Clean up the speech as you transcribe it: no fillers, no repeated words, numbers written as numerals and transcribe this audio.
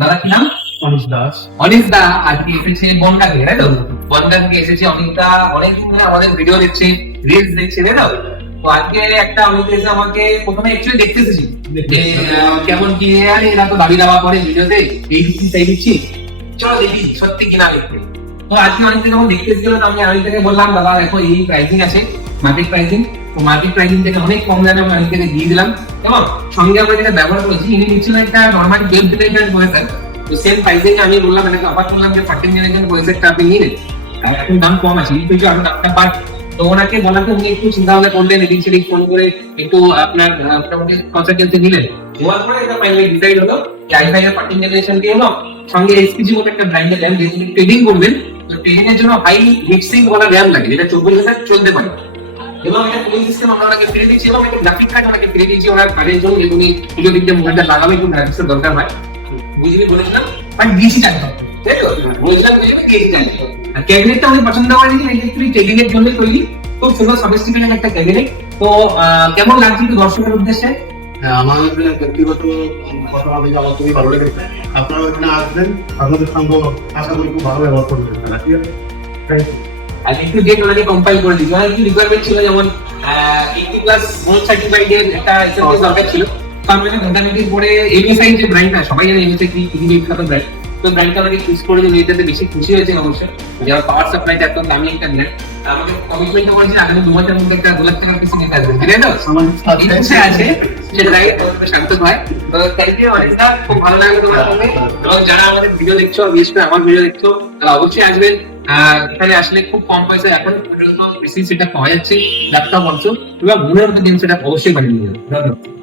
দাদা কি নাম? অনিশ দাস। অনিশ দা আজকে এসেছে বনগা থেকে, তাই তো? বনগা থেকে এসেছে অনিশ দা, অনেকদিন ধরে আমাদের ভিডিও দেখছে, রিলস দেখছে, তাই তো? তো আজকে একটা অনিশ এসে আমাকে প্রথমে অ্যাকচুয়ালি দেখতে এসেছি যে কেমন কি আরে এরা তো দাবি দাওয়া করে ভিডিওতে এই দিচ্ছি সেই দিচ্ছি, চলো দেখি সত্যি কিনা দেখতে। তো আজকে অনেক যখন দেখতে এসেছিলাম আমি অনেক বললাম দাদা দেখো এই প্রাইসিং আছে, মার্কেট প্রাইসিং, তো মার্কেট প্রাইসিং থেকে অনেক কম দামে আমি অনেক দিয়ে দিলাম এবং সঙ্গে আমরা যেটা ব্যবহার করেছি ইনি নিচ্ছিল একটা নর্মাল ওয়েব ডিজাইনার বলেছেন, তো সেম প্রাইসিং আমি বললাম এটাকে অফার করলাম যে 14 জেনারেশন প্রসেসরটা আপনি নিয়ে নেন, আর এখন দাম কম আছে কিন্তু আরো দামটা বাড়বে। তো ওনাকে বলাতে উনি একটু চিন্তা ভাবনা করলেন, এদিক সেদিক ফোন করে একটু আপনার মোটামুটি কনসালটেন্সি নিলেন, নেওয়ার পরে এটা ফাইনালি ডিসাইড হলো যে i5 এর 14 জেনারেশন দিয়ে হলো সঙ্গে এসপিজি মতো একটা ব্র্যান্ডের র্যাম, যেহেতু ট্রেডিং করবেন তো ট্রেডিং এর জন্য হাই মিক্সিং ওয়ালা র্যাম লাগে যেটা 24 চলতে পারে এবং এটা কুলিং সিস্টেম আমরা ওনাকে ফিরে দিচ্ছি এবং একটা গ্রাফিক কার্ড ওনাকে ফিরে দিচ্ছি ওনার কাজের জন্য, যেহেতু উনি ভিডিও দিকটা মোবাইলটা লাগাবে একটু গ্রাফিক্সের দরকার হয় বুঝবি বলেছিলাম, বাট দিয়েছি টাকা তাই তো বলছিলাম দিয়েছি টাকা। আর ক্যাবিনেটটা উনি পছন্দ করেন যে ইলেকট্রিক ট্রেডিং এর জন্য তৈরি, খুব সুন্দর সফিস্টিকেটেড একটা ক্যাবিনেট। তো কেমন লাগছে একটু দর্শকের উদ্দেশ্যে? হ্যাঁ, আমার ব্যক্তিগত কথা বলতে আমার খুবই ভালো লেগেছে। আপনারা এখানে আসবেন, আপনাদের সঙ্গে আশা করি খুব ভালো ব্যবহার করবেন। ঠিক আছে, থ্যাংক ইউ। আর একটু ডেট ওনাকে কম্পাইল করে দিচ্ছি, ওনার একটু রিকোয়ারমেন্ট ছিল যেমন 80+ গোল্ড সার্টিফাইড এর একটা এসএমএস দরকার ছিল। তো আমরা মোটামুটি পরে এমএসআই যে ব্র্যান্ডটা সবাই জানে এমএসআই কি পৃথিবীর বিখ্যাত ব্র্যান্ড, তো ব্র্যান্ডটা আমাকে চুজ করে দিল, এটাতে বেশি খুশি হয়েছে অবশ্যই, যারা পাওয়ার সাপ্লাইটা একদম দামি একটা ব্র্যান্ড। আমাকে কমিটমেন্ট করেছে আগামী 2 মাসের মধ্যে একটা 2 লাখ টাকার পিসি নিতে আসবে, ঠিক আছে? ইচ্ছে আছে সেটাই শান্ত হয়। তো থ্যাংক ইউ অনিশ দা, খুব ভালো লাগলো তোমার সঙ্গে, এবং যারা আমাদের ভিডিও দেখছো বিশেষ করে আমার ভিডিও দেখছো তারা অবশ্যই আসবেন। এখানে আসলে খুব কম পয়সায় এখন পিসি সেটা পাওয়া যাচ্ছে, ল্যাপটপ অবশ্য, এবং মনের মতো গেম সেটা অবশ্যই বানিয়ে নিয়ে যাবে। ধন্যবাদ।